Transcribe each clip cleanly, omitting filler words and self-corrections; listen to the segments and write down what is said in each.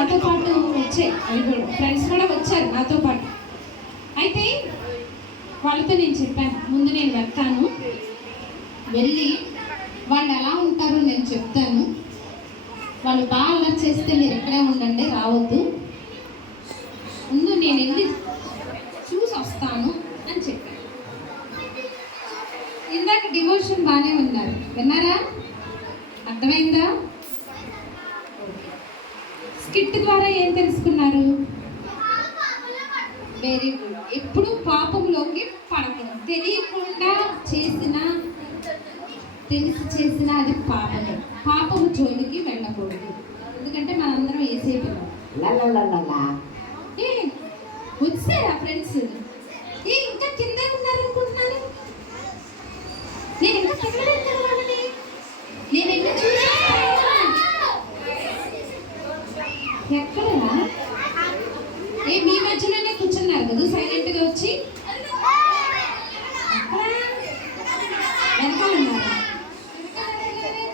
నాతో పాటు వచ్చాయి, అవి కూడా ఫ్రెండ్స్ కూడా వచ్చారు నాతో పాటు. అయితే వాళ్ళతో నేను చెప్పాను, ముందు నేను వెళ్తాను, వెళ్ళి వాళ్ళు ఎలా ఉంటారో నేను చెప్తాను, వాళ్ళు బాగా అల్లరి చేస్తే మీరు ఇక్కడే ఉండండి, రావద్దు, ముందు నేను వెళ్ళి చూసి వస్తాను అని చెప్పాను. ఇందాక డివోషన్ బాగానే ఉన్నారు, విన్నారా? అర్థమైందా? స్కిట్ ద్వారా ఏం తెలుసుకున్నారు? Very good. ఎప్పుడు పాపంలోకి పడకూడదు. తెలియకుండా చేసిన, తెలిసి చేసిన అది పాపమే. పాపము జోలికి వెళ్ళకూడదు. ఎందుకంటే మనందరం వేసేపిల్లం. ఏ వచ్చారా ఫ్రెండ్స్? ఏ ఇంకా కిందే ఉన్నారనుకుంటున్నాను. నేను ఇంకా తిరగలేదు కదా వాళ్ళని, నేను ఇంకా చూసాను. ఎక్కడా? ఏ మీ మధ్యలోనే కూర్చున్నారు కదా సైలెంట్గా వచ్చి? వెనకాల ఉన్నారా?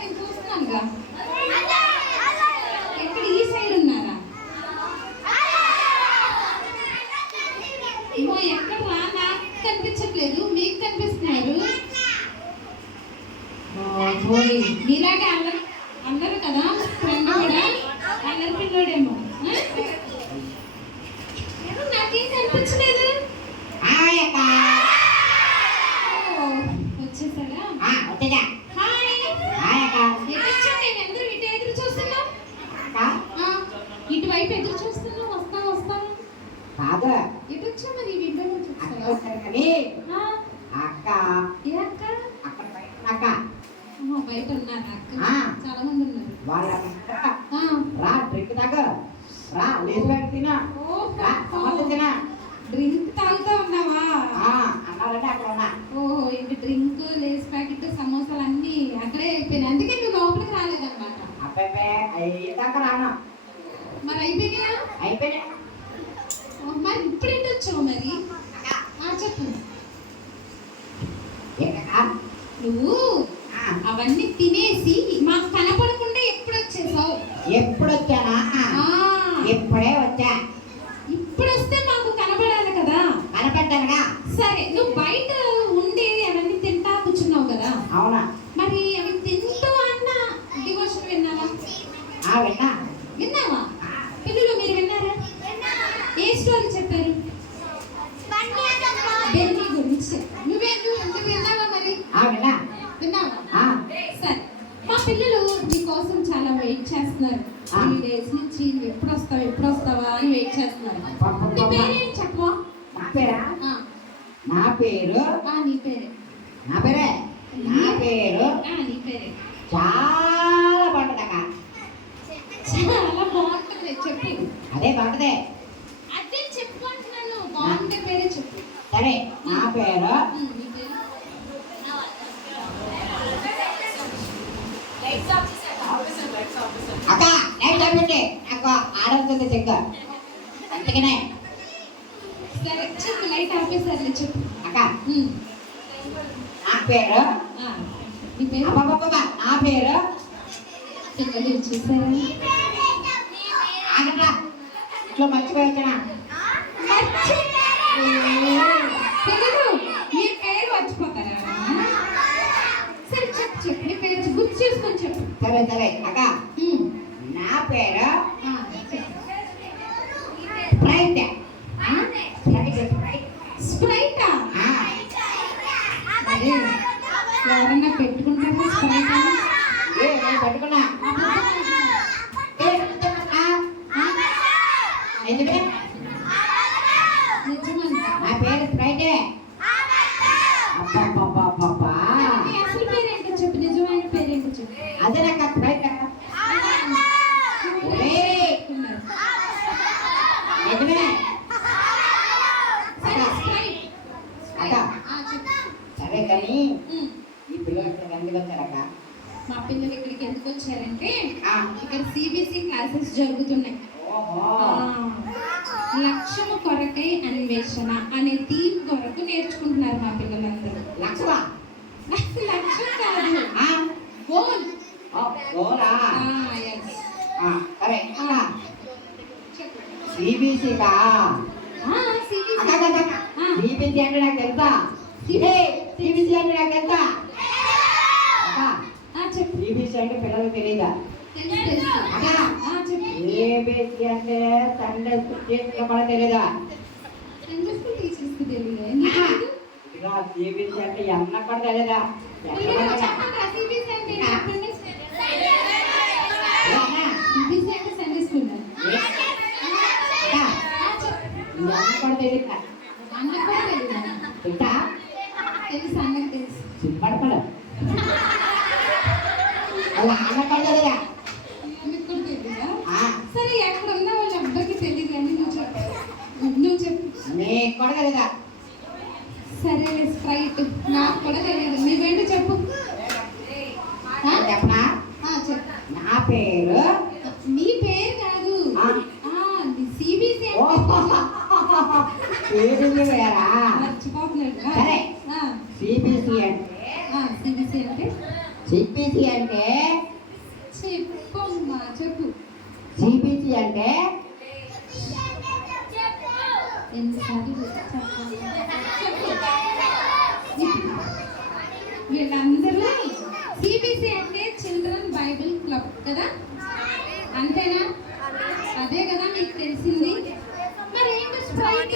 నేను చూస్తున్నానుగా. ఎక్కడ ఈ సైడ్ ఉన్నారా? ఏమో ఎక్కడరా, నాకు కనిపించట్లేదు, మీకు కనిపిస్తున్నారు. మీలాగే అందరు కదా, ఫ్రెండ్ కూడా అల్లరి పిల్లోడేమో. నాకేం కనిపించలేదు. వచ్చేసాడా? నేను అందరూ ఇటు ఎదురు చూస్తున్నా, ఇటువైపు ఎదురు చూస్తున్నా. వస్తాను ఇటు వచ్చా మరి విండోలో చూస్తాను. బయట ఉన్నారు అక్క, చాలా మంది ఉన్నారు. డ్రింక్ తాగుతా ఉన్నావా? ఓహో, ఇంక డ్రింక్, లేస్ ప్యాకెట్, సమోసాలు అన్ని అక్కడే అయిపోయినాయి. అందుకే నువ్వు లోపలికి రాలేదన్నమాట. మరి అయిపోయినా? మరి ఇప్పుడు ఏంటి వచ్చావు మరి? చెప్పు. నువ్వు అవన్నీ తినేసి మాకు కనపడకుండా ఎప్పుడు వచ్చేసావు? ఎప్పుడు వచ్చానా? ఎప్పుడే వచ్చా. ఇప్పుడు వస్తే మాకు కనపడాలి కదా. కనపడ్డానుగా. సరే, నువ్వు బయట ఉండి అవన్నీ తింటా కూర్చున్నావు కదా. అవునా? మరి అవి తింటూ అన్న డివోషన్ విన్నావా? విన్నావా? పిల్లలు మీరు విన్నారా? ఏ స్టోరీ చెప్పారు? బెన్నీ గురించి. నువ్వు విన్నావా మరి? విన్నావా? సరే, మా పిల్లలు మీకోసం చాలా వెయిట్ చేస్తున్నారు. 3 days నుంచి ఎప్పుడు వస్తావా అని వెయిట్ చేస్తున్నారు. నీ పేరేం చెప్పవా? నా పేరు నీ పేరే. నీ పేరే చాలా బాగుంటుందక్క. చాలా బాగుంటుంది, చెప్పు. అదే బాగుంటుంది. అదే చెప్పుకుంటున్నాను, బాగుంటే పేరే చెప్పు. సరే, నా పేరు అక్క. లైట్ ఆపండి, నాకు ఆడవుతుంది చెక్క. అందుకనే సరే చెప్పు, లైట్ ఆపేసారు చెప్పు. అక్క, నా పేరు నీ పేరు? నా పేరు పిల్లలు చూసారా? ఆగట్లా, ఇట్లా మర్చిపోయి వచ్చినా. పిల్లలు మీ పేరు మర్చిపోతారా? సరే చెప్పు, నీ పేరు గుర్తు చేసుకొని చెప్పు. సరే అక్క, నా పేరు స్ప్రైట్. ఎవరన్నా పెట్టుకుంటారా స్ప్రైట్? పెట్టుకున్నా. నా పేరు స్ప్రైటే. అసలు పేరేంటో చెప్పు, నిజమైన పేరేంటో చెప్పు. అదే నాకు స్ప్రైట్. సరే కానీ ఈ పిల్లలు ఎందుకు వచ్చారక్క? మా పిల్లలు ఇక్కడికి ఎందుకు వచ్చారంటే ఇక్కడ సిబిసి క్లాసెస్ జరుగుతున్నాయి. లక్ష్యము కొరకై అన్వేషణ అనే థీమ్ కొరకు నేర్చుకుంటున్నారు మా పిల్లలందరూ. లక్ష్యం కాదు, గోల్. సరే ఈబీసీకా సిబిసి ఈబీసీ అంటే నాకు తెలుసా ఈబీసీ అంటే నాకు తెలుసా చెప్పు ఈబీసీ అంటే పిల్లలకు తెలియదా చెప్పు ఏబీసీ అంటే సండే స్కూల్ కూడా తెలియదా టీచర్స్కి తెలియదు ఇదిగో ఈబీసీ అంటే ఎన్న కూడా తెలియదా సిబిసి అంటే సండే స్కూల్ ఎన్న కూడా తెలియదా అన్నకు కూడా తెలియదు తెలుసా తెలుసు అన్నకు తెలుసు సిగ్గుపడపడు అలా అన్న కూడా తెలియదా అన్నకు కూడా తెలియదా సరే ఎక్కడ ఉన్నా వాళ్ళ అబ్బాయికి తెలియదు అని నువ్వు చెప్పు నీకు కూడా తెలియదా సరే స్ప్రైట్ నాకు కూడా తెలియదు నువ్వేంటి చెప్పు చెప్పనా చెప్పు నా పేరు నీ పేరు కాదు సిబిసి ఏబీసీ వేరా మర్చిపోతున్నాడు సరే సిబిసి అంటే సిబిసి అంటే సిబిసి అంటే చెప్పమ్మా చెప్పు సిబిసి అంటే ఎన్నిసార్లు వీళ్ళందరూ సిబిసి అంటే చిల్డ్రన్ బైబిల్ క్లబ్ కదా అంతేనా అదే కదా మీకు తెలిసింది మరి ఏంటి స్ప్రైట్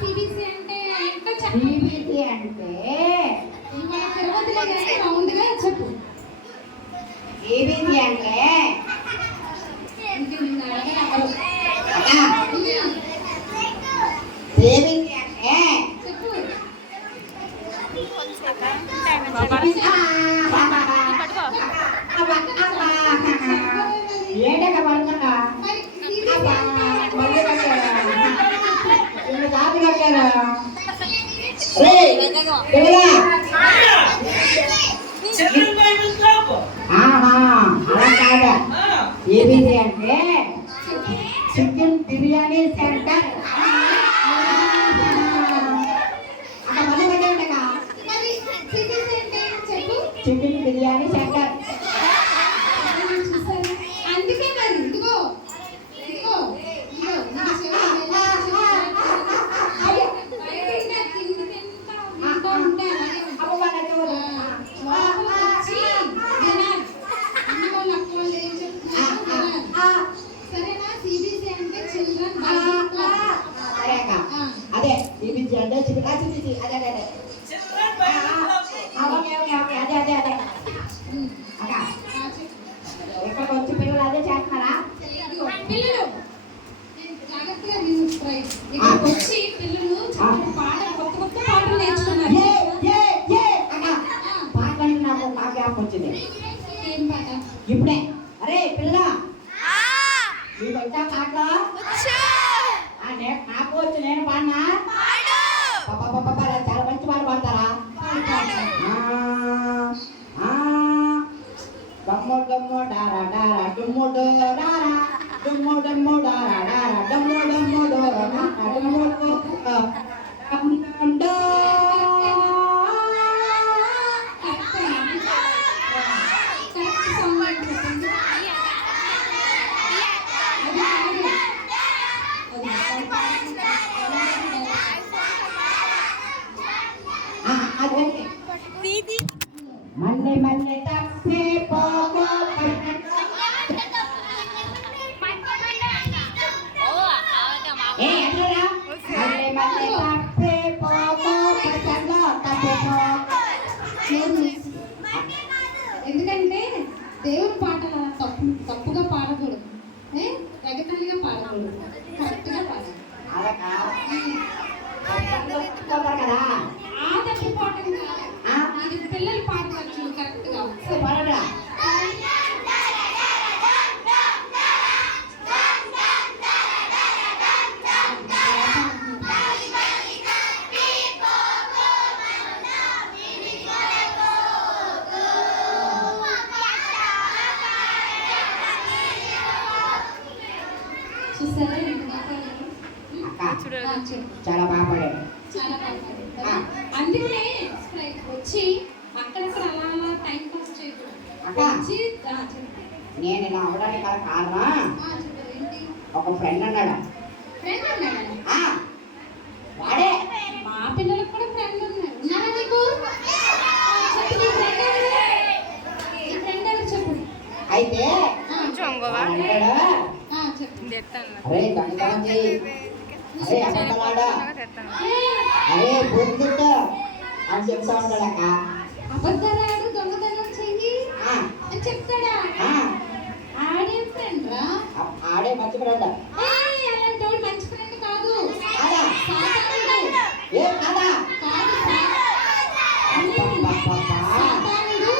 సిబిసి అంటే ఇంకా సిబిసి అంటే ఇవాళ తిరుపతిలో కానీ రౌండ్గా చెప్పు ఏబీసీ అంటే ఇంకా నిన్ను అడగను ఏబీసీ అంటే చెప్పు ఏంటక్క పడుతున్నా మరి సిబిసి మళ్ళీ కట్టారా రెండు సార్లు కట్టారా పిల్లగా అలా కాదా ఏబీసీ అంటే చికెన్ బిర్యానీ సెంటర్ అక్కడ మళ్ళీ కట్టాడక మరి సిబిసి అంటే చెప్పు చికెన్ బిర్యానీ సెంటర్ చూసారా అందుకే మరి ఇదిగో ఇదిగో ఇదిగో నా చెవులు సరేనా సిబిసి అంటే చిల్డ్రన్ సరే అక్క అదే ఈబీసీ అంటే చికెన్ సిబిసి అదే అదే అదే ఓకే ఓకే ఓకే అదే అదే అదే అక్క ఇక్కడికి వచ్చి పిల్లలు అదే చేస్తున్నారా పిల్లలు జాగ్రత్తగా విను స్ప్రైట్ ఇక్కడికి వచ్చి పిల్లలు చాలా కొత్త కొత్త పాటలు నేర్చుకున్నారు పాటలు నాకు బాగా జ్ఞాపకం వచ్చింది ఏం పాట ఇప్పుడే అరే పిల్ల నీకు వచ్చా పాటలు నాకు వచ్చి నేను పాడినా చాలా మంచి పాట పాడతారా డమ్ము డమ్ము డారా డారా డుమ్ము డోరారా డుమ్ము డమ్ము డారా డారా డమ్ము డమ్ము డోరారా డుమ్ము డమ్ము కరెక్ట్ సాంగ్ అంటే చెప్పండి అదే మల్లె మల్లె తప్పే పోగో ఏ అట్లా మల్లె మల్లె తప్పే పోగో పచ్చలో తప్పే పోగో ఎందుకంటే దేవుని పాటలు తప్పుగా పాడకూడదు రగతల్లిగా పాడకూడదు కరెక్ట్గా పాడాలి కదా ఆ తప్పు పాటలు కాదు ఇది పిల్లలు పాడవచ్చు కరెక్ట్గా పాడరా చూసారా చాలా బాగా పాడారు చాలా బాగా అందుకనే వచ్చి అక్కడక్కడ అలా టైం పాస్ చేయకూడదు వచ్చి నేను ఇలా అవడానికి గల కారణం ఏంటి ఒక ఫ్రెండ్ అన్నాడా ఫ్రెండ్ ఉన్నాడా? ఆ, వాడే మా పిల్లలకు కూడా ఫ్రెండ్ ఉన్నారు. ఉన్నారా నీకు? చెప్పు నీ ఫ్రెండ్ ఎవరు? నీ ఫ్రెండ్ ఎవరు చెప్పు. అయితే ఆ, అంటాడా చెప్పు. అరే దొంగతనం చెయ్యి, అరే అబద్ధమాడా, అరే బూతుట్టు అని చెప్తా ఉంటాడక్క. అబద్ధాలు దొంగతనం చెయ్యి ఆ, అని చెప్తాడా? ఆ, ఆడే ఫ్రెండ్ రా. ఆడే మంచి ఫ్రెండ్. అలాంటి వాడు మంచి ఫ్రెండ్ కాదు. కాదా? సాతానుడు. ఏ కాదా? కాదు అబ్బబ్బబ్బబ్బా. సాతానుడు.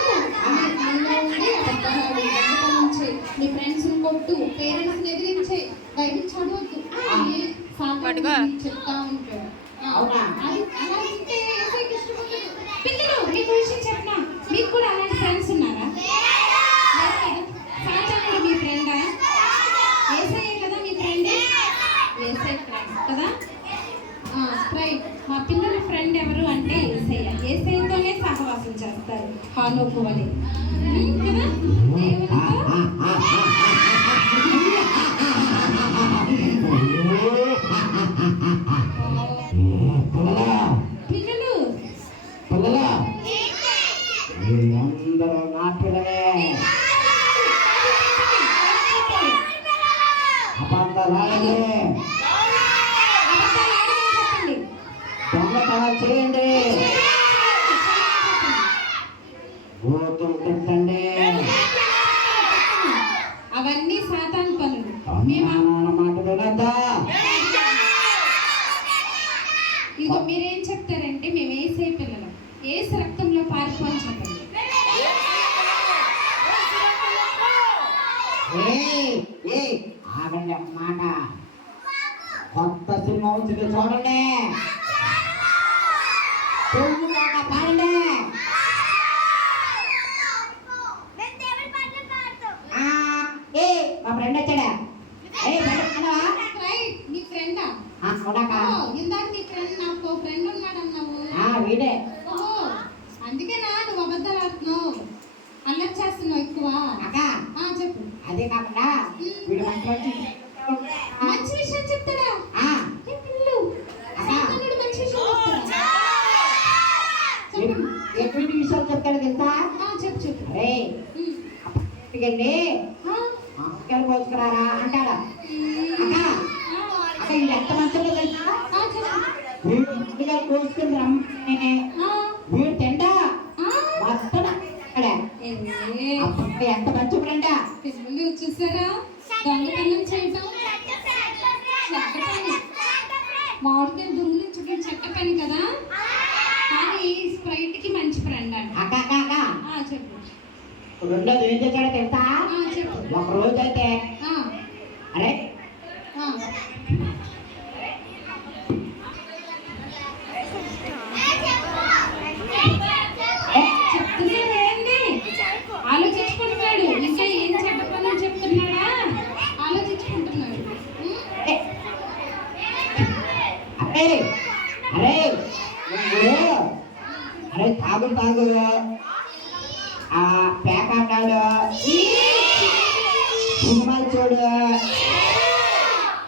నీలో ఉండి అబద్ధాలు దొంగతనం చెయ్యి, నీ ఫ్రెండ్స్ కొట్టు, పేరెంట్స్ ఎదిరించే, బైబిల్ చదవద్దు అని సాతానుడు చెప్తా ఉంటాడు. అవునా? అలా ఉంటే యేసయ్యకి ఇష్టం ఉండదు. పిల్లలు మీకు విషయం చెప్పనా, మీకు కూడా అలాంటి ఫ్రెండ్స్ ఉన్నారా? లేదు కదా? సాతానుడు మీ ఫ్రెండా? యేసయ్య కదా మీ ఫ్రెండ్? యేసయ్య ఫ్రెండ్ కదా? రైట్. మా పిల్లల ఫ్రెండ్ ఎవరు అంటే యేసయ్య. యేసయ్యతోనే సహవాసం చేస్తారు హానోకు అని కదా. దేవునితో పిల్లలు పిల్లలా వీళ్ళందరూ నా పిల్లలే. అబద్ధాలాడండి, చెప్పండి. దొంగతనం చేయండి, బూతులు తిట్టండి, అవన్నీ సాతాను పనులు. అమ్మ మాట వినద్దా. ఇదిగో మీరేం చెప్తారంటే మేము ఏసై పిల్లలం, ఏసు రక్తంలో పారిపోని చెప్పండి. ఆగండి ఒక మాట. కొత్త సినిమా వచ్చింది చూడండి, పాడండి. మా ఫ్రెండ్ వచ్చాడా? రైట్. మీ ఫ్రెండా? ఇందాక నీ ఫ్రెండ్, నాకు ఫ్రెండ్ ఉన్నాడు అన్నావు. వీడే. ఓహో, అందుకేనా నువ్వు అబద్ధాలు ఆడుతున్నావు, అల్లరి చేస్తున్నావు ఎక్కువ. అక్క చెప్పు. అదే కాకుండా వీడు మంచి మంచి విషయం చెప్తాడా? ఏ పిల్లలు, సాతానుడు మంచి విషయం చెప్తాడా? చెప్పండి. ఎటువంటి విషయాలు చెప్తాడు తెలుసా? చెప్పు చెప్పు. అరే వెళ్ళి ఆకులు పోసుకురారా అంటాడా. అక్క అక్క వీళ్ళు ఎంత మంచిగా తెలుసా? వీడు ముందుగా కోసుకుని రమ్మని వీడు తింటా మొత్తం అక్కడ ఎంత మంచి ఫ్రెండా. పిల్లలు చూసారా దొంగతనం చేయటం చెడ్డ పని, మామిడికాయ దొంగిలించడం చెడ్డ పని కదా, కానీ స్ప్రైట్ కి మంచి ఫ్రెండ్ అంట. అక్క అక్క అక్క చెప్పు. రెండోది ఏం చేశాడో తెలుసా? చెప్పు. ఒక రోజు అయితే అరే చెప్తున్నాడు, ఆలోచించుకుంటున్నాడు. ఇంకా ఏం చెడ్డ పనులు చెప్తున్నాడా ఆలోచించుకుంటున్నాడు. అరే అరే అరే తాగు పేక అన్నాడు, సినిమాలు చూడు.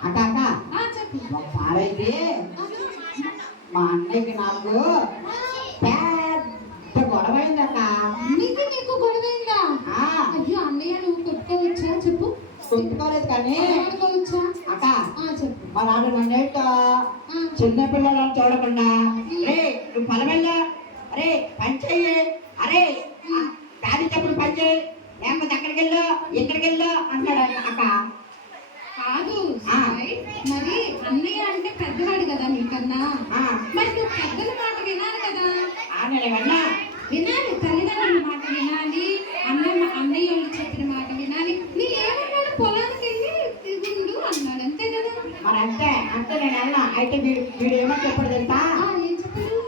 అక్క అక్క ఒకసారి అయితే మా అన్నయ్యకి నాకు పెద్ద గొడవ అయింది అక్క. నీకు గొడవైందా? అయ్యో అన్నయ్య నువ్వు కొట్టుకోవచ్చా? చెప్పు. కొట్టుకోలేదు కానీ కొట్టుకోవచ్చా అక్క. చెప్పు. మా నాన్న నన్నేట చిన్న పిల్లలను చూడకుండా రే నువ్వు పొలం వెళ్ళా, అరే పని చెయ్యి, అరే దాని చెప్పుడు పని చేయి, లేకపోతే అక్కడికి వెళ్ళు ఇక్కడికి వెళ్ళు అంటాడు అక్క. కాదు మరి అన్నయ్య అంటే పెద్దవాడు కదా నీకన్నా, మరి నువ్వు పెద్దల మాట వినాలి కదా. వినాలి, తల్లిదండ్రుల మాట వినాలి, అన్నయ్య వాళ్ళు చెప్పిన మాట వినాలి. నీ ఏమన్నాడు? పొలానికి వెళ్ళి ఉండు అన్నాడు, అంతే కదా. మరి అంతే అంతే నేను వెళ్ళా. అయితే వీడు ఏమని చెప్పాడు తెలుసా? ఏం చెప్పాడు?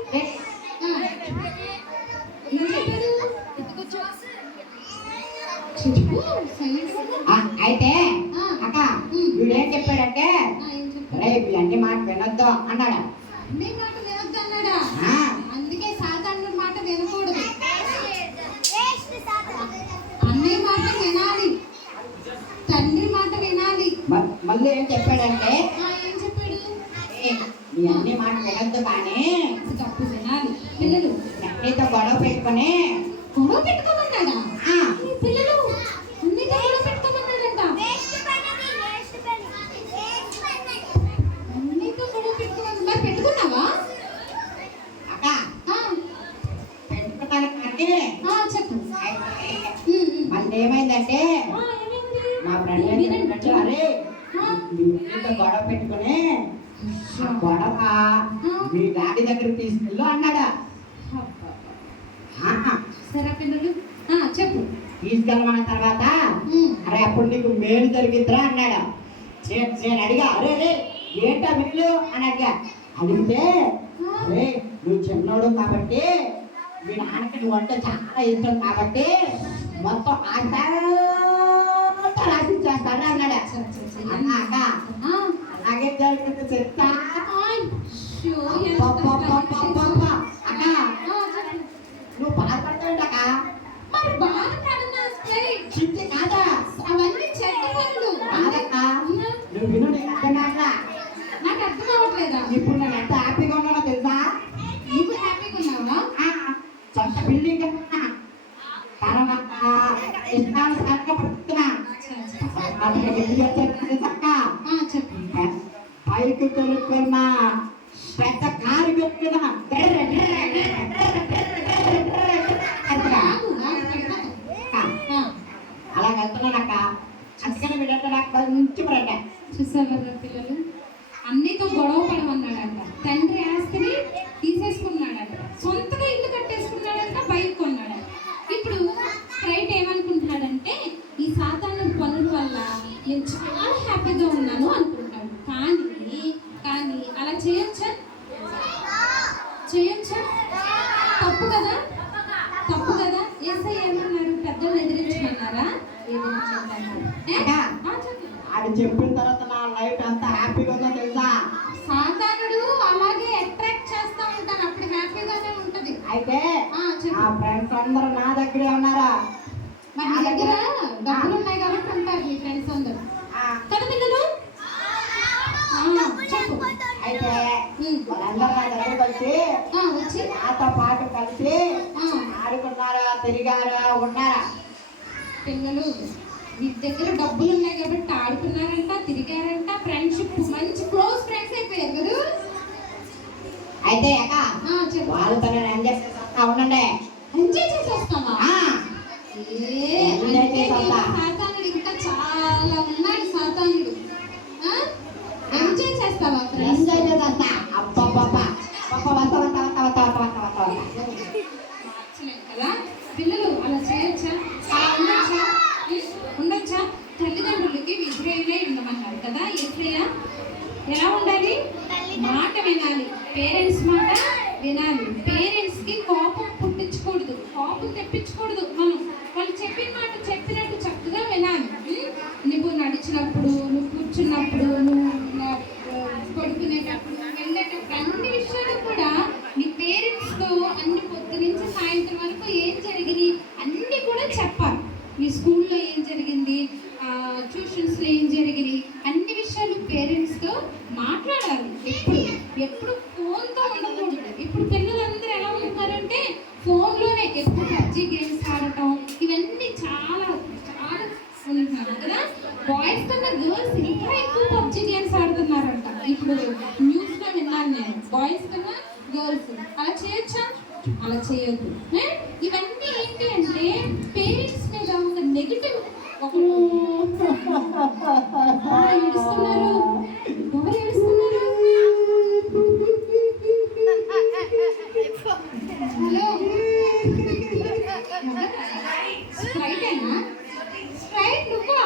అయితే అక్క వీడు ఏం చెప్పాడంటే రేపు అన్ని మాట వినొద్దు అన్నాడా. అన్నయ్య మాట వినొద్దు అన్నాడా? అందుకే సాతానుడి మాట వినకూడదు, అన్నయ్య మాట వినాలి, తండ్రి మాట వినాలి. మళ్ళీ ఏం చెప్పాడంటే ఏం చెప్పాడు? "ఏ, నీ అన్ని మాట వినద్దు కానీ తప్పు వినాలి పిల్లలు. నీతో గొడవ పెట్టుకొని గొడవ పెట్టుకోమన్నాడా? ఆ, ఈ పిల్లలు అన్నితో గొడవ పెట్టుకోమన్నాడంట. అన్నితో గొడవ పెట్టుకోమన్నా మరి పెట్టుకున్నావా? అక్క ఆ, పెట్టుకున్నాను కానీ చెప్పు. అయితే మళ్ళీ ఏమైందంటే ఏమైంది? మా ఫ్రెండ్ ఏం చెప్పినట్టు అరే నీతో గొడవ పెట్టుకొని ఆ గొడవ మీ డాడీ దగ్గరికి తీసుకెళ్ళు అన్నాడా. ఆహా, సరే పిల్లలు చెప్పు. తీసుకెళ్ళమన్న తర్వాత ఉమ్, అరే అప్పుడు నీకు మేలు జరిగిద్దిరా అన్నాడు. నేను అడిగా అరే రే ఏంటా మేలు అని అడిగితే అరే నువ్వు చిన్నోడు కాబట్టి మీ నాన్నకి నువ్వు అంటే చాలా ఇష్టం కాబట్టి మొత్తం అంతా రాసిచ్చేస్తాను అన్నాడు. అన్నాక ఆ, అలాగే జరిగింది చెప్తా. అయ్యో, ఎంత అబ్బబ్బబ్బబ్బబ్బబ్బ. అక్క చెప్పు. నువ్వు బాధపడతావుండక మరి బాధపడనా స్ప్రైట్? చింతి కాదా అవన్నీ చెడ్డ పనులు. కాదక్క నువ్వు విను నీకు అర్థం కావట్లా. నాకు అర్థం అవ్వట్లేదా? ఇప్పుడు నేను ఎంత హ్యాపీగా ఉన్నానో తెలుసా. నువ్వు హ్యాపీగా ఉన్నావా? సొంత బిల్డింగ్ కట్టుకున్నా తర్వాత ఇష్టానుసారంగా పడుతున్నా చక్క చెప్పు. బైక్ కొనుక్కున్నా పెద్ద కారు కొనుక్కున్నా అలా వెళ్తున్నానక్క. అందుకని వీళ్ళంటే నాకు మంచి ఫ్రెండ్. చూసావరా పిల్లలు, అన్నితో గొడవ పడమన్నాడంట. తండ్రి ఆస్తిని తీసేసుకున్నాడంట, సొంతగా ఇల్లు కట్టేసుకున్నాడంట, బైక్ కొన్నాడంట. ఇప్పుడు స్ప్రైట్ ఏమనుకుంటున్నాడంటే ఈ సాతాను పనుల వల్ల నేను చాలా హ్యాపీగా ఉన్నాను అనుకుంటాడు. కానీ అలా చేయొచ్చా? తప్పు కదా? తప్పు కదా? యేసయ్య ఏమన్నారు? పెద్దలు ఎదిరించమన్నారా? అది చెప్పిన తర్వాత నా లైఫ్ ఎంత హ్యాపీగా ఉందో తెలుసా. సాతానుడు అలాగే అట్రాక్ట్ చేస్తా ఉంటాను, అప్పుడు హ్యాపీగానే ఉంటది. అయితే ఆ ఫ్రెండ్స్ అందరూ నా దగ్గరే ఉన్నారా? మన దగ్గర డబ్బులు ఉన్నాయి కాబట్టి ఉంటారు మీ ఫ్రెండ్స్ అందరూ కదా పిల్లలు? చెప్పు. అయితే వాళ్ళందరూ నా దగ్గరకు వచ్చి నాతో పాటు కలిసి ఆడుకున్నారా, తిరిగారా, ఉన్నారా? పిల్లలు మీ దగ్గర డబ్బులు ఉన్నాయి కాబట్టి ఆడుకున్నారంట, తిరిగారంట, ఫ్రెండ్షిప్ మంచి క్లోజ్ ఫ్రెండ్స్ అయిపోయారు కదా. అయితే అక్క చెప్పు. వాళ్ళతో నేను ఎంజాయ్ చేస్తా ఉండండి. ఎంజాయ్ చేసి వస్తావా? ఎంజాయ్ చేసి వస్తా. సాతానుడు ఇంకా చాలా ఉన్నాడు. సాతానుడు ఎంజాయ్ చేస్తావా? ఎంజాయ్ చేసి వస్తా. అబ్బబ్బబ్బా కదా పిల్లలు అలా చేయొచ్చా? అలా ఉండొచ్చా? తల్లిదండ్రులకి విధేయులై ఉండమన్నారు కదా. యేసయ్య ఎలా ఉండాలి? మాట వినాలి, పేరెంట్స్ మాట వినాలి. పేరెంట్స్ కి కోపం పుట్టించకూడదు, కోపం తెప్పించకూడదు. మనం వాళ్ళు చెప్పిన మాట చెప్పినట్టు చక్కగా వినాలి. నువ్వు నడిచినప్పుడు, నువ్వు కూర్చున్నప్పుడు, నువ్వు పడుకునేటప్పుడు, వెళ్ళేటప్పుడు అన్ని విషయాలు కూడా నీ పేరెంట్స్తో అన్ని పొద్దు నుంచి సాయంత్రం వరకు ఏం జరిగింది అన్నీ కూడా చెప్పాలి. మీ స్కూల్లో ఏం జరిగింది, ట్యూషన్స్లో ఏం జరిగింది, అన్ని విషయాలు పేరెంట్స్తో మాట్లాడాలి. ఎప్పుడు ఫోన్తో ఉండకూడదు. ఇప్పుడు పిల్లలందరూ ఎలా ఉంటున్నారంటే ఫోన్లోనే ఎప్పుడు పబ్జీ గేమ్స్ ఆడటం, ఇవన్నీ చాలా చాలా ఉంటున్నారు కదా. బాయ్స్ కన్నా గర్ల్స్ ఇంకా ఎక్కువ పబ్జీ గేమ్స్ ఆడుతున్నారంట. ఇప్పుడు న్యూస్లో విన్నాను నేను, బాయ్స్ కన్నా గర్ల్స్. అలా చేయొచ్చా? అలా చేయొద్దు. ఇవన్నీ ఏంటి అంటే పేరెంట్స్ మీద ఒక నెగిటివ్ ఏడుస్తున్నారు. ఎవరు ఏడుస్తున్నారు? హలో, స్ప్రైటేనా? స్ప్రైట్ నువ్వా?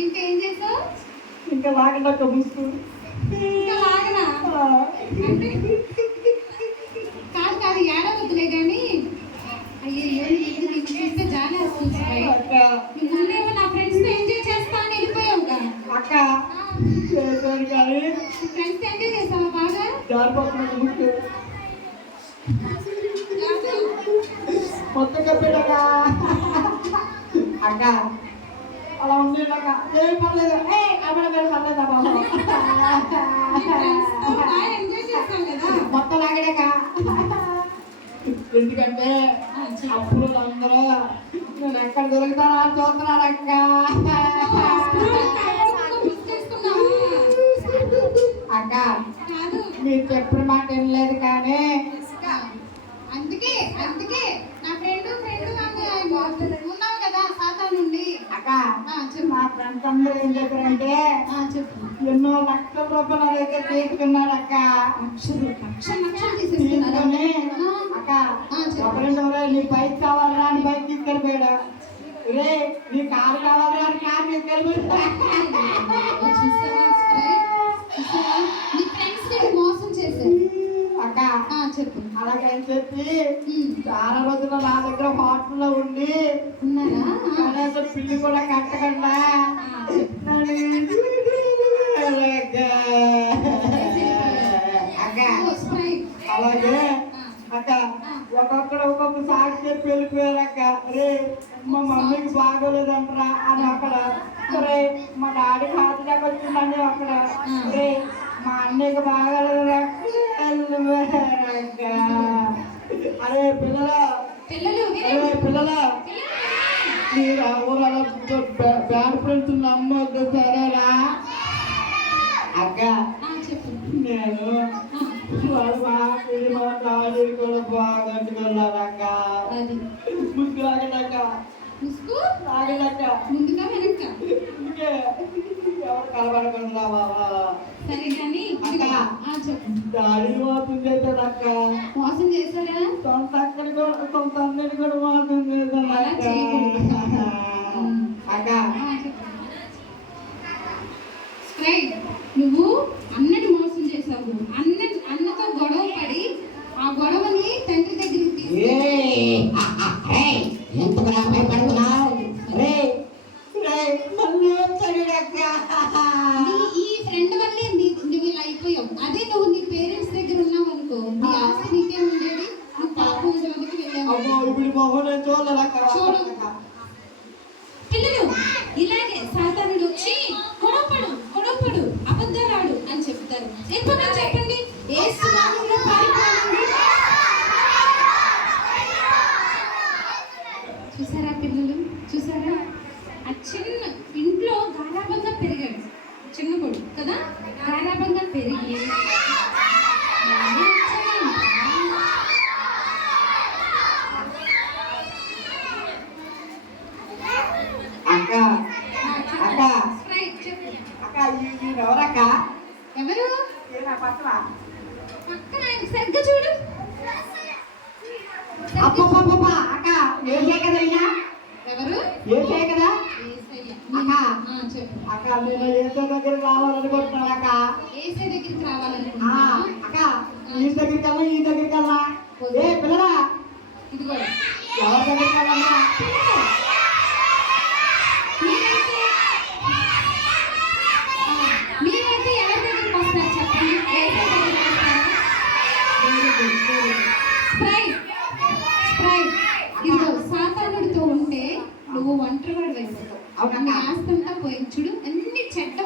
ఇంకేం చేసావు? ఇంకా లాగలక్క ముసుగు. ఇంకా లాగనా? కాదు ఏడవద్దులే కానీ. అయ్యో నీకు చూస్తే జాలి వస్తుంది. ముందేమో నా ఫ్రెండ్స్తో ఎంజాయ్ చేస్తా అని వెళ్ళిపోయావుగా. ఫ్రెండ్స్ ఎంజాయ్ చేస్తావా బాగా? మొత్తం చెప్పాడక్క. అక్క అలా ఉండేదక్క. ఏం పర్లేదు. పర్లేదా బాబు బాగా ఎంజాయ్ చేస్తాం కదా. మొత్తం లాగడక. ఎందుకంటే అప్పుడు అందరూ నేను ఎక్కడ దొరుకుతానా అని చూస్తున్నాడు అక్క. అక్క మీరు చెప్పిన మాట ఏం లేదు కానీ అందుకే నా ఫ్రెండ్ ఉన్నావు కదా సాతా నుండి. అక్క మా ఫ్రెండ్స్ అందరూ ఏం చెప్పారంటే ఎన్నో లక్షల రూపాయల దగ్గర తీసుకున్నాడు అక్క. తీసుకొని అక్క ఎవరెండవరే నీ బైక్ కావాలరా అని బైక్ తీసుకెళ్ళిపోయాడు. రే నీ కారు కావాలరా అని కారు తీసుకెళ్ళిపోయాడు. మోసం చేశారు అక్క. చెప్పు. అలాగని చెప్పి చాలా రోజులు నా దగ్గర హోటల్లో ఉండి ఉన్నారా కనీసం పిల్లి కూడా కట్టకుండా అక్క. అలాగే అక్క ఒక్కొక్క సాగు చెప్పి వెళ్ళిపోయారు అక్క. రే మా మమ్మీకి బాగోలేదంటరా అని అక్కడ. రే మా డాడీకి హార్ట్ అటాక్ వచ్చిందండి అక్కడ. రే మా అన్నయ్యకి బాగోలేదురా అక్క. అరే పిల్లలు మీరు ఊరు బ్యాడ్ ఫ్రెండ్స్ నమ్మొద్దు సరేనా అక్క. నేను వాడు మా డాడీ కూడా బాగొట్టుకున్నారు అక్క. ముసుగు లాగడక్క. ముందుగా వెనక ఎవరు కలబడకుండా బాబా. సరే కానీ చెప్పు. డాడీ మోసం చేశాడు అక్క. మోసం చేశాడా? సొంత అక్కడికి సొంత అన్నిటి కూడా మోసం చేశాడు అక్క. అక్క నువ్వు అన్నని మోసం చేసావు. అన్నతో గొడవ పడి ఆ గొడవని తండ్రి దగ్గరికి ఈ ఫ్రెండ్ వల్లే నువ్వు ఇలా అయిపోయావు. అదే నువ్వు నీ పేరెంట్స్ దగ్గర ఉన్నావు అనుకో, నీ ఆస్తి నీకే ఉండేది. నువ్వు పాపం జోలికి వెళ్ళావు. పిల్లలు ఇలాగే సాతానుడు వచ్చి గొడవపడు అబద్ధాలాడు అని చెప్తారు. ఎప్పుడు చెప్పండి యేసు నామములో పారిపోండి. చూసారా పిల్లలు, చూసారా? ఆ చిన్న ఇంట్లో గారాబంగా పెరిగాడు చిన్న కొడుకు కదా. గారాబంగా పెరిగి ఎవరక్క? ఎవరు పక్కన సరిగ్గా చూడు. అక్క ఏసే కదా ఎవరు? ఏసే కదా అక్క. చెప్పు. అక్క నేను ఏసే దగ్గరికి రావాలనుకుంటున్నాను అక్క. ఏసే దగ్గరికి రావాలనుకుంటున్నా అక్క. ఈ దగ్గరికి వెళ్ళా ఏ పిల్లరా ఇదిగో ఎవరి దగ్గరికి వెళ్ళాలా? మీరైతే ఎవరి దగ్గరికి వస్తారు చెప్పండి. ఇదిగో సాతానుడితో ఉంటే నువ్వు ఒంటరివాడు అయిపోతావు. నీ ఆస్తంతా పోయించుడు. అన్ని చెడ్డ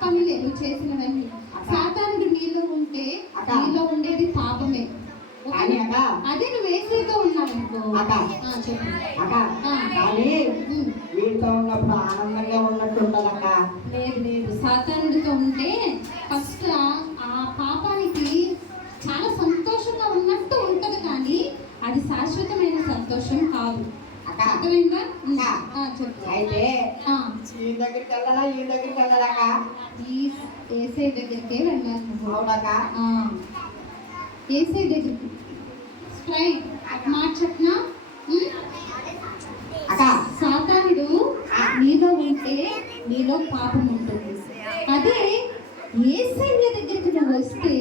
పనులే నువ్వు చేసినవన్నీ. సాతానుడు నీలో ఉంటే నీలో ఉండేది పాపమే. అదే నువ్వు యేసుతో ఉన్నావు అనుకో. చెప్పు. వీటితో ఉన్నప్పుడు ఆనందంగా ఉన్నట్టు ఉంటుందక్క. లేదు సాతానుడితో ఉంటే ఫస్ట్ ఆ పాపానికి చాలా సంతోషంగా ఉన్నట్టు ఉంటది, కానీ అది శాశ్వతమైన సంతోషం కాదు. అర్థమైందా? చెప్పు. అయితే ఈ దగ్గరికి వెళ్ళాలక్క. ఏసై దగ్గరికే వెళ్ళాలి. అవునక్క. ఏసై దగ్గరికి మాట చెప్పనా? సాతానుడు నీలో ఉంటే నీలో పాపం ఉంటుంది. అదే యేసయ్య దగ్గరికి నువ్వు వస్తే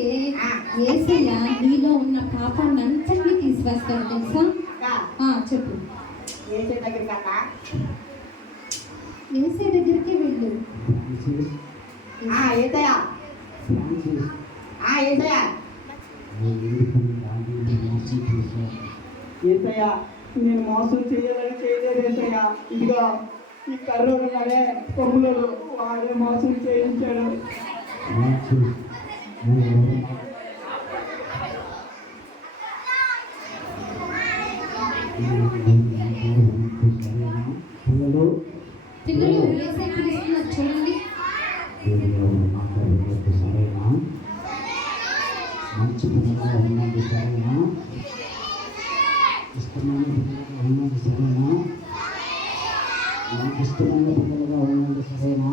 యేసయ్య నీలో ఉన్న పాపాన్ని అంతటినీ తీసివేస్తాడు తెలుసా? చెప్పు. యేసయ్య దగ్గరికి వెళ్ళు. ఏసయ్యా నేను మోసం చేయాలని చేయలేదు ఏసయ్యా. ఇదిగో ఈ కర్రోడు ఉన్నాడే కొమ్ములు వాడే మోసం చేయించాడు. పిల్లలు యేసయ్య పిలుస్తున్నారు చూడండి. మంచి పిల్లలుగా ఉన్నది సరేనా? ఇష్టమైన పిల్లలుగా ఉన్నది సరేనా? నాకు ఇష్టమైన పిల్లలుగా ఉన్నది సరేనా?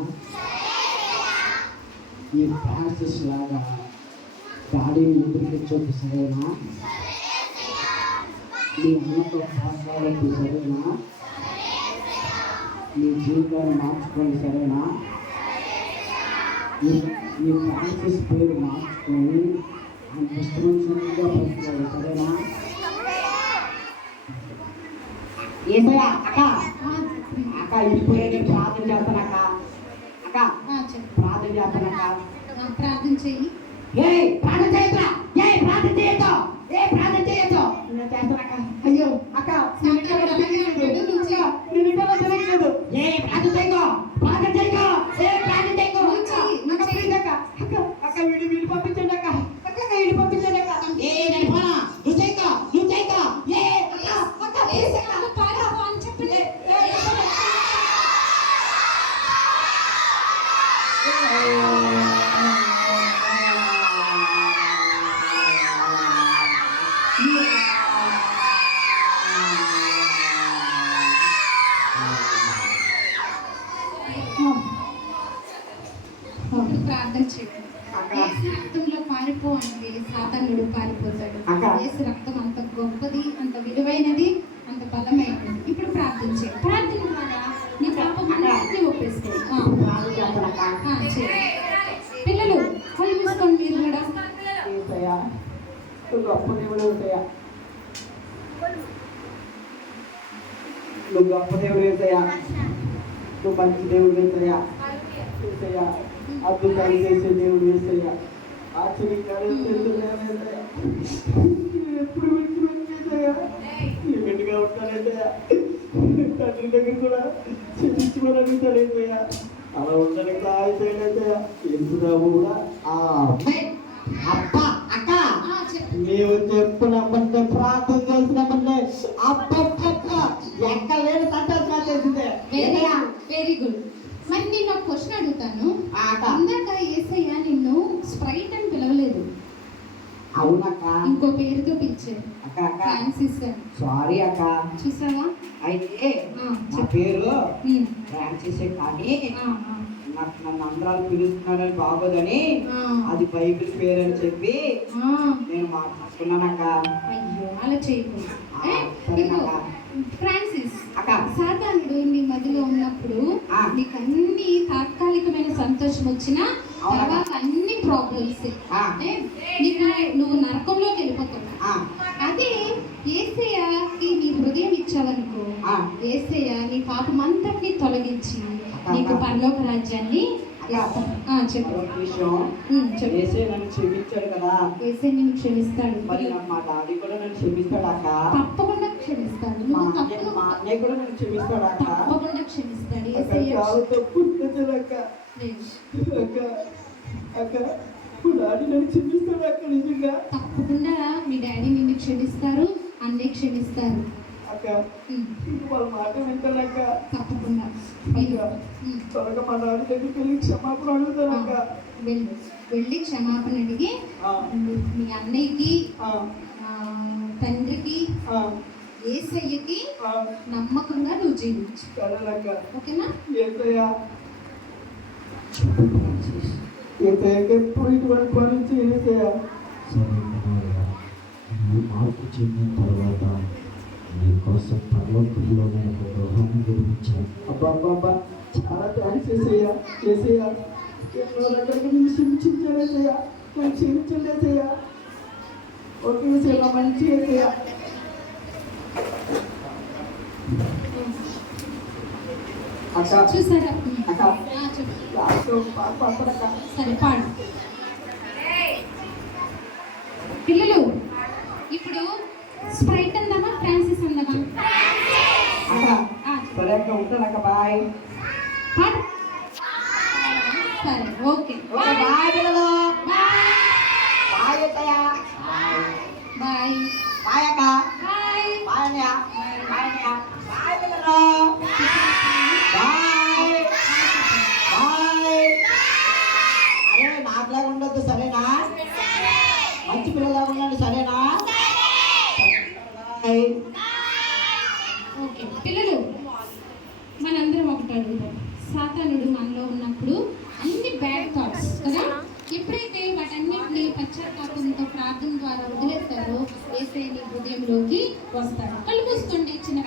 ఈ ప్రాసెస్ లాగా గాడిని ఎదురుకి చూపి సరేనా? నీ అన్నతో మాట్లాడద్దు సరేనా? నీ జీవితాన్ని మార్చుకోండి సరేనా? ఈ ప్రాసెస్ పేరు మార్చుకొని ఇష్టమైనగా పట్టుకోవాలి సరేనా? ఏసయ్యా అక్క ఆ, అక్క ఇప్పుడే నేను ప్రార్థన చేస్తాను అక్క. అక్క చెప్పు. ప్రార్థన చేస్తాను అక్క. ప్రార్థన చెయ్యి. ఏ ప్రార్థన చేయొద్దురా, ఏ ప్రార్థన చేయొద్దు, ఏ ప్రార్థన చేయొద్దు. నేను చేస్తాను అక్క. అయ్యో అక్క నేను ఇంకా తెలియలేదు, నేను ఇంకా తెలియలేదు. ఏ ప్రార్థన చేయకో, ప్రార్థన చేయకో, ఏ ప్రార్థన చేయకో. అక్క ప్లీజ్ అక్క, అక్క అక్క వీడి పంపించండి అక్క, అక్క వీడి పంపించండి అక్క. ఏ నేను పోనా, నువ్వు చేయకో, నువ్వు చేయకో. ఏ అక్క అక్క ప్లీజ్ అక్క. యేసయ్యను పారిపో అని చెప్పండి. ఇప్పుడు ప్రార్థన చేయండి. యేసు రక్తంలో పారిపో అంటే సాతానుడు పారిపోతాడు. అక్క. యేసు రక్తం అంత గొప్పది, అంత విలువైనది, అంత బలమైనది. ఇప్పుడు ప్రార్థన చేయి. ప్రార్థన ద్వారా నీ పాపం అన్నిటినీ ఒప్పేసుకో. ప్రార్థన చేస్తాను అక్క. చేయి. పిల్లలు కళ్ళు మూసుకోండి మీరు కూడా. ఏసయ్యా నువ్వు గొప్ప దేవుడు ఏసయ్యా, నువ్వు గొప్ప దేవుడు ఏసయ్యా, నువ్వు మంచి దేవుడు ఏసయ్యా. ఏసయ్యా అద్భుతాలు చేసే దేవుడు ఏసయ్యా, ఆశ్చర్యకార్యాలు చేసే దేవుడు ఏసయ్యా. నేను ఎప్పుడు విడిచిపెట్టేసయ్యా, నీ వెంటగా ఉంటానేసయ్యా. తండ్రి దగ్గర కూడా చెల్లించుకొని అడుగుతాడు ఏసయ్యా. అలా ఉండడానికి సహాయం చేయలేసయ్యా. ఎందుకు కూడా అబ్బా అక్క చెప్పు. నీవు చెప్పినప్పటి ప్రార్థన చేసినప్పటి అబ్బక్క ఎక్కడ లేని సంతోషంగా చేసిందే. Very good. మరి నేను ఒక క్వశ్చన్ అడుగుతాను. అక్క ఇందాక యేసయ్య నిన్ను స్ప్రైట్ అని పిలవలేదు, అవునక్క. ఇంకో పేరుతో పిలిచారు, అక్క అక్క ఫ్రాన్సిస్ అని. సారీ అక్క. చూసావా? అయితే ఆ, నా చెప్పు. పేరు ఉమ్, ఫ్రాన్సిసే కానీ ఆ, ఆ, నాకు నన్ను అందరాలు పిలుస్తున్నారని బాగోదని ఆ. అది బైబిల్ పేరు అని చెప్పి ఆ, నేను మార్చుకున్నానక్క. అయ్యో అలా చేయకూడదు. ఏ, సరేనక్క. ఇదిగో, ఫ్రాన్సిస్, అక్క సాతానుడు నీ మధ్యలో ఉన్నప్పుడు ఆ. నీకు అన్ని తాత్కాలికమైన సంతోషం వచ్చినా అవునా? తర్వాత అన్ని ప్రాబ్లమ్స్, ఆ. నీకు నువ్వు నరకంలోకి వెళ్ళిపోతున్నావు. ఆ, అదే యేసయ్యకి నీ హృదయం ఇచ్చావనుకో, ఆ. యేసయ్య నీ పాపం అంతటిని తొలగించి నీకు పరలోక రాజ్యాన్ని ఇస్తాడు. చెప్పు. మరొక విషయం, చెప్పు. యేసే నన్ను క్షమించాడు కదా, యేసయ్య నిన్ను క్షమిస్తాడు. మరి మా డాడీ కూడా నన్ను క్షమిస్తాడు అక్క. తప్పకుండా క్షమిస్తాడు. మా నువ్వు మా అన్నయ్య కూడా నన్ను క్షమిస్తాడు అక్క. తప్పకుండా క్షమిస్తాడు. అక్క యేసయ్య చాలా తప్పు అక్క. అక్క అక్క ఇప్పుడు డాడీ నన్ను క్షమిస్తాడు అక్క నిజంగా. తప్పకుండా మీ డాడీ నిన్ను క్షమిస్తారు, అన్నయ్య క్షమిస్తారు. అక్క ఉమ్, వాళ్ళ మాట వింటాను అక్క. తప్పకుండా. అక్క త్వరగా మా డాడీ దగ్గరికి వెళ్ళి క్షమాపణ అడుగుతాను అక్క. వెళ్ళి క్షమాపణ అడిగి ఆ, మీ అన్నయ్యకి, ఆ, తండ్రికి, ఆ, యేసయ్యకి ఆ, నమ్మకంగా నువ్వు జీవించు. సరేనక్క. ఓకేనా? ఏసయ్యా చెప్పు ఫ్రాన్సిస్. ఏసయ్యకి ఎప్పుడు ఇటువంటి పనులు చేయలేసయ్యా. సరే కుమారుడా, నువ్వు మార్పు చెందిన తర్వాత నీకోసం పర్లోకంలో నేను ఒక గృహాన్ని నిర్మించాను. అబ్బా అబ్బా అబ్బా చాలా థ్యాంక్స్ ఏసయ్యా. ఏసయ్యా ఎన్నో రకాలుగా నేను క్షమించాను ఏసయ్యా, నన్ను క్షమించండి ఏసయ్యా. ఓకే ఏసయ్యా, మంచి ఏసయ్యా. అక్క చూసారా? అక్క చెప్పు. లాస్ట్ పాట పాడతానక్క. సరే పాడు. పిల్లలు ఇప్పుడు స్ప్రైట్ అందామా ఫ్రాన్సిస్ అందామా? అక్క ఆ, సరే అక్క ఉంటానక్క బాయ్. పాడు. సరే ఓకే ఓకే బాయ్ పిల్లలు. బాయ్ బాయ్ అత్తయ్య. బాయ్ బాయ్ అక్క. బాయ్ బాయ్ అన్నయ్య. బాయ్ అన్నయ్య. బాయ్ పిల్లలు. బాయ్. బాయ్. అరే నాకులాగా ఉండొద్దు సరేనా? మంచి పిల్లలాగా ఉండండి సరేనా? బాయ్. ఓకే పిల్లలు, మనందరం ఒకటి అడుగుతాం. సాతానుడు మనలో ఉన్నప్పుడు అన్ని బ్యాడ్ థాట్స్ కదా, ఎప్పుడైతే వాటన్నిటిని పశ్చాత్తాపంతో ప్రార్థన ద్వారా వదిలేస్తారో యేసయ్య నీ హృదయంలోకి వస్తాడు. కళ్ళు మూసుకోండి చిన్న